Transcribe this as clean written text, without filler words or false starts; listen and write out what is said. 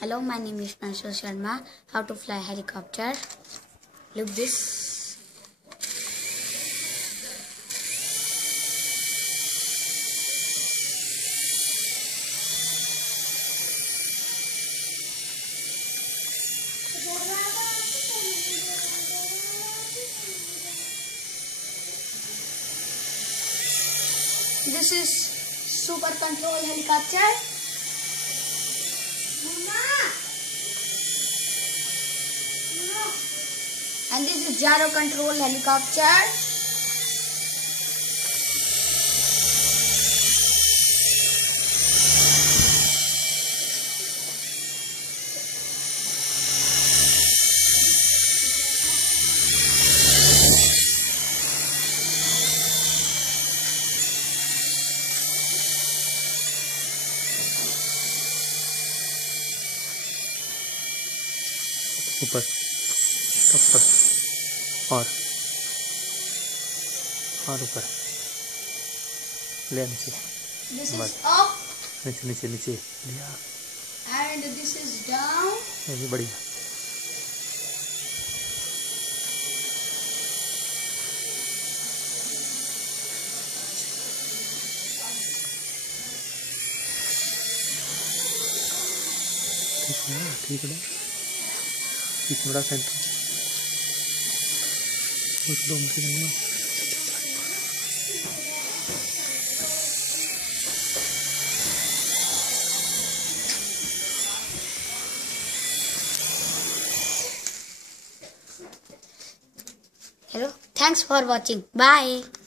Hello, my name is Pranshul Sharma. How to fly helicopter? Look this. This is super control helicopter. And this is gyro control helicopter. ऊपर ऊपर और ऊपर ले नीचे This is up नीचे नीचे नीचे लिया and this is down. ये भी बढ़िया। ठीक है बड़ा सेंटर दो मुझे करने Hello. Thanks for watching. Bye.